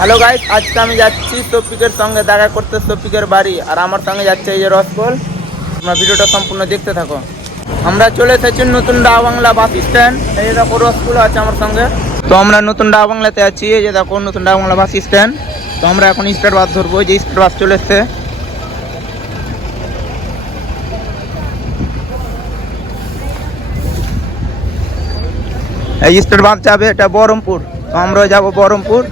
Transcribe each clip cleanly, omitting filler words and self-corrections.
Hello guys, আজকে আমি যাচ্ছি শফিকের সঙ্গে দেখা করতে শফিকের বাড়ি। আর আমার সঙ্গে যাচ্ছে এই যে রসকল। তোমরা ভিডিওটা সম্পূর্ণ দেখতে থাকো। আমরা চলে এসেছি নতুন ডাকবাংলা বাস স্ট্যান্ড। এই যে দেখো রসকল আছে আমার সঙ্গে। তো আমরা নতুন ডাকবাংলাতে আছি। এই যে দেখো নতুন ডাকবাংলা বাস স্ট্যান্ড। তো আমরা এখন স্টেট বাস ধরবো। এই যে স্টেট বাস চলে এসছে। এই স্টেট বাস যাবে এটা বহরমপুর। তো আমরা যাবো বহরমপুর।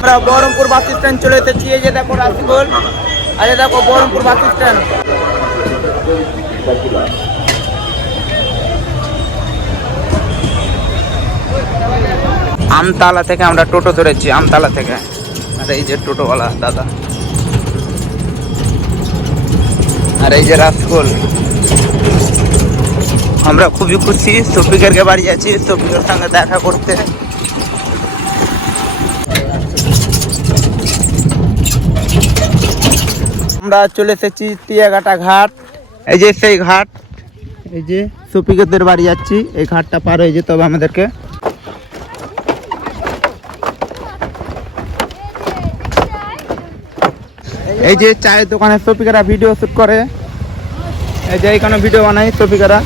আমরা বহরমপুর বাস স্ট্যান্ড চলে এসেছি। এই যে দেখো রাজগোল, আর এই দেখো বহরমপুর বাস স্ট্যান্ড। আমতলা থেকে আমরা টোটো ধরেছি, আমতলা থেকে। আর এই যে টোটোওয়ালা দাদা, আর এই যে রাজগোল। আমরা খুবই খুশি, শফিকের বাড়ি যাচ্ছি শফিকের সঙ্গে দেখা করতে। আমরা চলে এসেছি টিয়াঘাটা ঘাট। এই যে সেই ঘাট, এই যে শফিকের বাড়ি যাচ্ছি। এই ঘাটটা পার হয়ে যেতে হবে আমাদেরকে। এই যে চায়ের দোকানে শফিকেরা ভিডিও শুট করে। এই যে এইখানে ভিডিও বানাই শফিকেরা।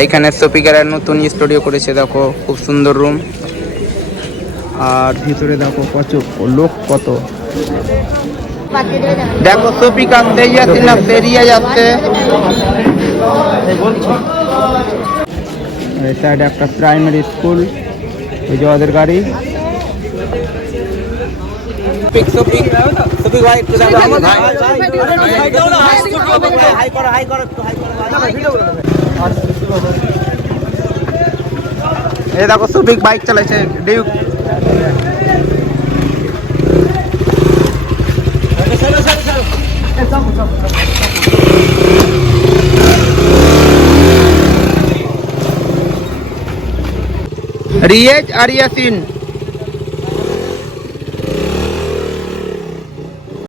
এইখানে শফিকেরা নতুন স্টুডিও করেছে, দেখো খুব সুন্দর রুম। আর ভিতরে দেখো লোক কত। দেখো শফিক আসতে যাচ্ছে না পেরিয়ে যাচ্ছে। এই সাইডে একটা প্রাইমারি স্কুল, ওই যে ওদের গাড়ি। শফিক ভাই একটু দেখো আমার ভাই। হাই করো হাই করো একটু হাই করো। এই দেখো শফিক বাইক চালাইছে ডিউক। রিয়েজ আর ইয়াসিন।